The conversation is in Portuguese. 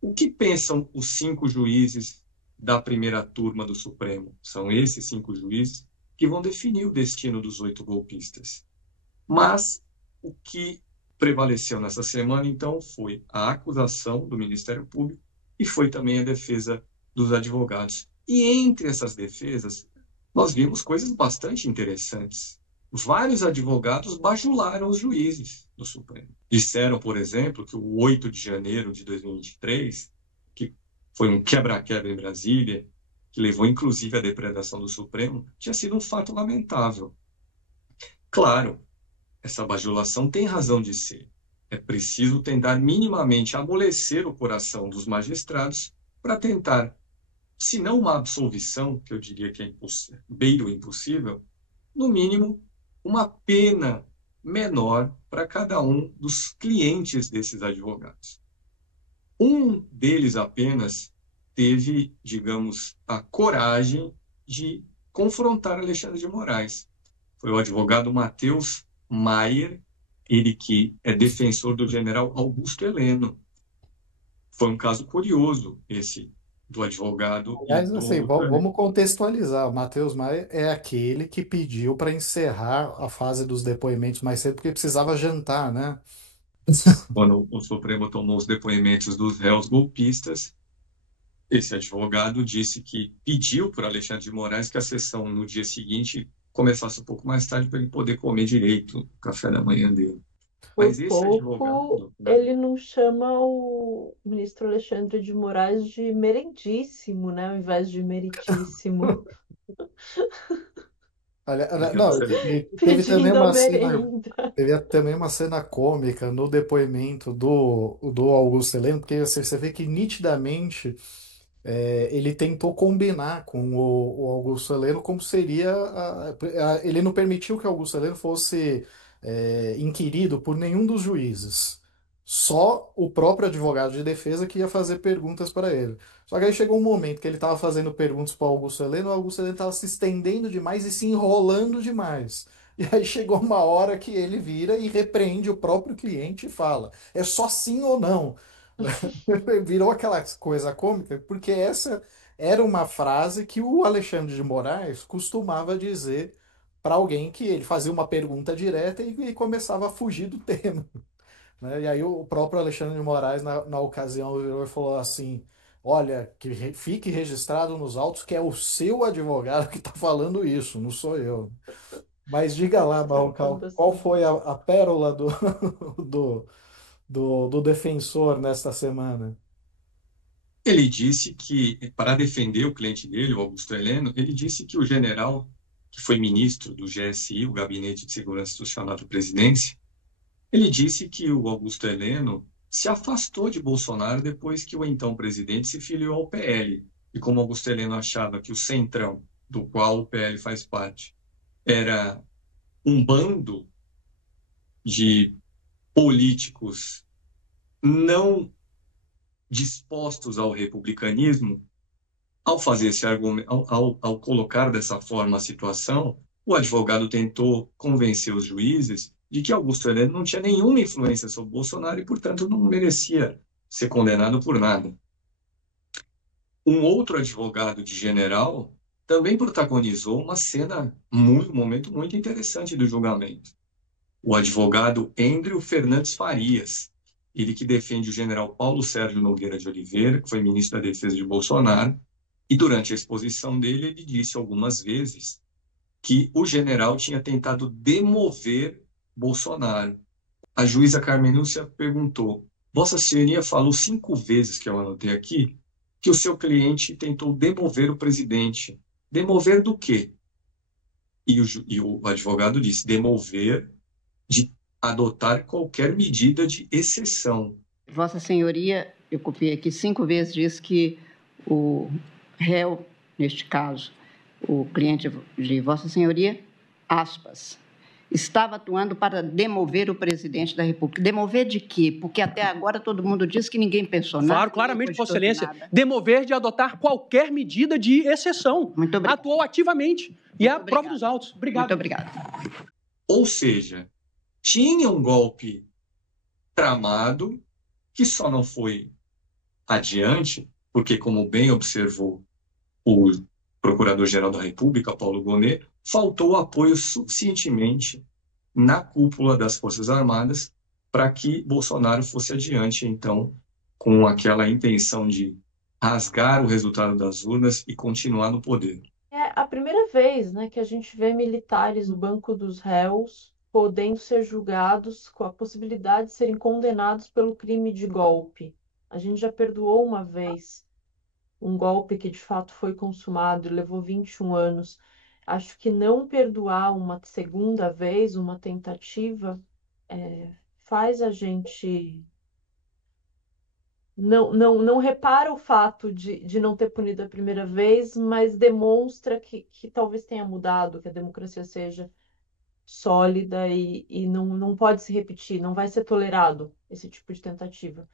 O que pensam os 5 juízes da primeira turma do Supremo? São esses 5 juízes que vão definir o destino dos 8 golpistas. Mas o que prevaleceu nessa semana, então, foi a acusação do Ministério Público e foi também a defesa dos advogados. E entre essas defesas, nós vimos coisas bastante interessantes. Vários advogados bajularam os juízes do Supremo. Disseram, por exemplo, que o 8 de janeiro de 2023, que foi um quebra-quebra em Brasília, que levou inclusive à depredação do Supremo, tinha sido um fato lamentável. Claro, essa bajulação tem razão de ser. É preciso tentar minimamente amolecer o coração dos magistrados para tentar, se não uma absolvição, que eu diria que é beira o impossível, no mínimo, uma pena menor para cada um dos clientes desses advogados. Um deles apenas teve, digamos, a coragem de confrontar Alexandre de Moraes. Foi o advogado Matheus Maier, ele que é defensor do general Augusto Heleno. Foi um caso curioso esse do advogado e Aliás, do assim, Augusto Heleno. vamos contextualizar. O Matheus Maia é aquele que pediu para encerrar a fase dos depoimentos mais cedo porque precisava jantar, né? Quando o Supremo tomou os depoimentos dos réus golpistas, esse advogado disse que pediu para Alexandre de Moraes que a sessão no dia seguinte começasse um pouco mais tarde para ele poder comer direito o café da manhã dele. Por Mas esse pouco, advogado, né, ele não chama o ministro Alexandre de Moraes de merendíssimo, né, ao invés de meritíssimo, Não, digamos, e pedindo a merenda. teve também uma cena cômica no depoimento do Augusto Heleno, porque assim, você vê que nitidamente ele tentou combinar com o Augusto Heleno como seria. Ele não permitiu que o Augusto Heleno fosse inquirido por nenhum dos juízes. Só o próprio advogado de defesa que ia fazer perguntas para ele. Só que aí chegou um momento que ele estava fazendo perguntas para o Augusto Heleno estava se estendendo demais e se enrolando demais. E aí chegou uma hora que ele vira e repreende o próprio cliente e fala: é só sim ou não. Virou aquela coisa cômica, porque essa era uma frase que o Alexandre de Moraes costumava dizer para alguém que ele fazia uma pergunta direta e começava a fugir do tema, né? E aí o próprio Alexandre de Moraes, na ocasião, virou e falou assim: Olha, que fique registrado nos autos que é o seu advogado que está falando isso, não sou eu. Mas diga lá, Acertando Barrocal, qual bastante. foi a pérola do, do defensor nesta semana? ele disse que, para defender o cliente dele, o Augusto Heleno, ele disse que o general, que foi ministro do GSI, o Gabinete de Segurança Institucional da Presidência, ele disse que o Augusto Heleno se afastou de Bolsonaro depois que o então presidente se filiou ao PL. E como Augusto Heleno achava que o Centrão, do qual o PL faz parte, era um bando de políticos não dispostos ao republicanismo, ao fazer esse argumento, ao colocar dessa forma a situação, o advogado tentou convencer os juízes de que Augusto Heleno não tinha nenhuma influência sobre Bolsonaro e, portanto, não merecia ser condenado por nada. Um outro advogado de general também protagonizou uma cena, um momento muito interessante do julgamento. O advogado Andrew Fernandes Farias, ele que defende o general Paulo Sérgio Nogueira de Oliveira, que foi ministro da Defesa de Bolsonaro, e durante a exposição dele, ele disse algumas vezes que o general tinha tentado demover Bolsonaro. A juíza Carmenúcia perguntou: Vossa Senhoria falou 5 vezes que eu anotei aqui que o seu cliente tentou demover o presidente. Demover do quê? E o advogado disse: demover de adotar qualquer medida de exceção. Vossa Senhoria, eu copiei aqui 5 vezes, diz que o réu, neste caso, o cliente de Vossa Senhoria, aspas, estava atuando para demover o presidente da República. Demover de quê? Porque até agora todo mundo diz que ninguém pensou nada, Claro, ninguém claramente, Vossa cogitou de Excelência, nada. demover de adotar qualquer medida de exceção. Muito obrigada. Atuou ativamente. E é a Muito prova dos obrigada. autos. Muito Obrigado. obrigada. Ou seja, tinha um golpe tramado que só não foi adiante, porque, como bem observou o Procurador-Geral da República, Paulo Gonet, faltou apoio suficientemente na cúpula das Forças Armadas para que Bolsonaro fosse adiante, então, com aquela intenção de rasgar o resultado das urnas e continuar no poder. É a primeira vez, né, que a gente vê militares no banco dos réus podendo ser julgados com a possibilidade de serem condenados pelo crime de golpe. A gente já perdoou uma vez um golpe que de fato foi consumado e levou 21 anos. Acho que não perdoar uma segunda vez, uma tentativa, faz a gente não repara o fato de não ter punido a primeira vez, mas demonstra que talvez tenha mudado, que a democracia seja sólida e não pode se repetir, não vai ser tolerado esse tipo de tentativa.